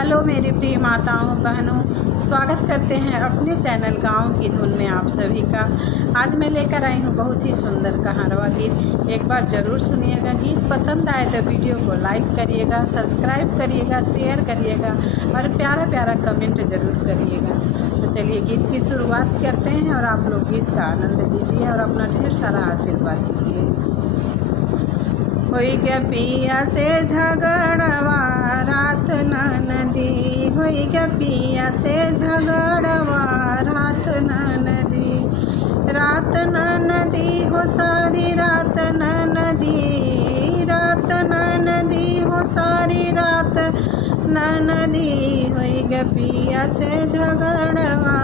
Hello मेरी प्रिय माताओं बहनों, स्वागत करते हैं अपने चैनल गाँव की धुन में आप सभी का। आज मैं लेकर आई हूँ बहुत ही सुंदर कहारवा गीत। एक बार ज़रूर सुनिएगा। गीत पसंद आए तो वीडियो को लाइक करिएगा, सब्सक्राइब करिएगा, शेयर करिएगा और प्यारा प्यारा कमेंट ज़रूर करिएगा। तो चलिए गीत की शुरुआत करते हैं और आप लोग गीत का आनंद लीजिए और अपना ढेर सारा आशीर्वाद दीजिए। होई गे पिया से झगड़वा रात न नदी, होई गे पिया से झगड़वा रात न नदी, रात न नदी हो सारी रात न नदी, रात न नदी हो सारी रात न नदी, होई गे पिया से झगड़वा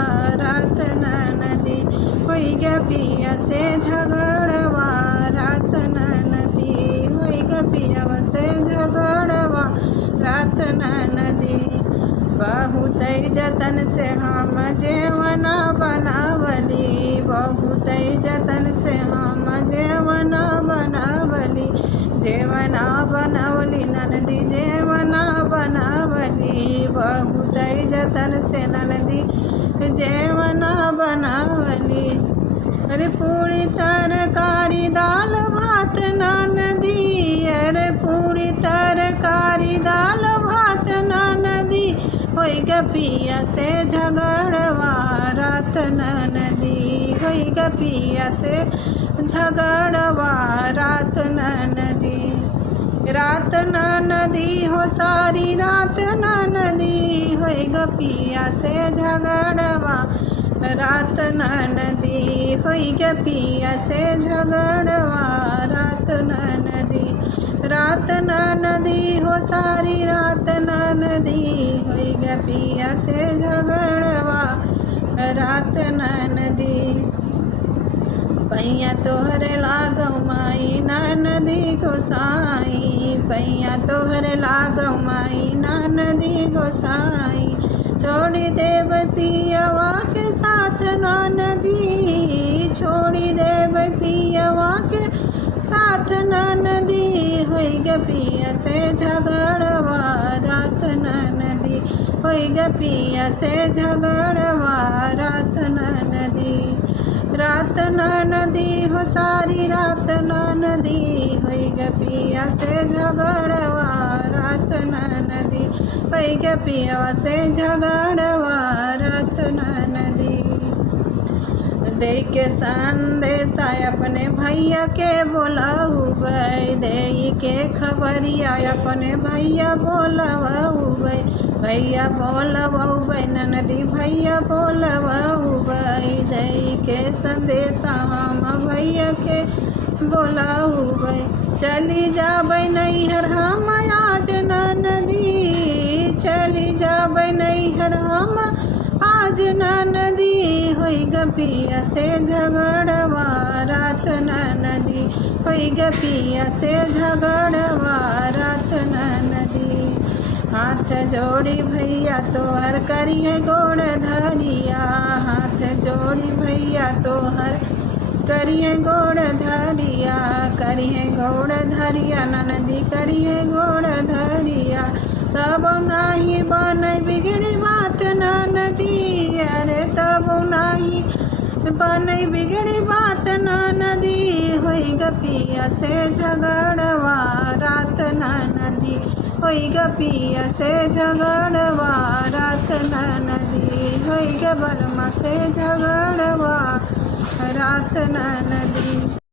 रात न नदी, होई गे पिया से झगड़वा रात न नदी, पियावा से झगड़वा रात न नदी। बहुत जतन से हम जेवना बनावली, बहुत जतन से हम जेवना बनावली, जेवना बनावली ननदी जेवना बनावली, बहुत जतन से ननदी जेवना बनावली। अरे पूरी तरकारी दाल भात न नदी, अरे पूरी तरकारी दाल भात न नदी, होई गे पिया से झगड़वा रात न नदी, होई गे पिया से झगड़वा रात न नदी, रात न नदी हो सारी रात न नदी, होई गे पिया से झगड़वा रात न नदी, होई गे पिया से झगड़वा रात न नदी, रात न नदी हो सारी रात न नदी, होई गे पिया से झगड़वा रात न नदी। पैया तोहरे लागौ माई ना नदी गोसाई, पैया तोहरे लागौ माई ना नदी गोसाई, छोड़ी देव पियवा के साथ न नदी, छोड़ी देव पियवा के साथ न नदी, होई गे पिया से झगड़वा रात न नदी, होई गे पिया से झगड़वा रात न नदी, रात न नदी हो सारी रात न नदी, होई गे पिया से झगड़वा रात न नदी, होई गे पिया से झगड़वा रात न नदी। दे के संदेशा अपने भैया के बोलाऊबै, दे के खबरिया अपने भैया बोलाऊबै, भैया बोलाऊबै ननदी भैया बोलाऊबै, दे के संदेशा हम भैया के बोलाऊबै, चली जाबै नैहर हम आज न नदी, चली जाबै नैहर हम आज न नदी, होई गे पिया से झगड़वा रात न नदी, होई गे पिया से झगड़वा रात न नदी। हाथ जोड़ी भैया तोहर करिए गोड़ धरिया, हाथ जोड़ी भैया तोहर करिए गोड़ धरिया, करिए गोड़ धरिया ननदी करिए गोड़ धरिया, तब नाही बनै बिगड़ी बात न नदी, अरे तब नाही बनै बिगड़ी बात न नदी, होई गे पिया से झगड़वा रात न नदी, होई गे पिया से झगड़वा रात न नदी, होई गे बलमा से झगड़वा रात न नदी।